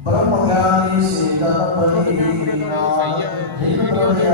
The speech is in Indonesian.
Berapa kali sih dapat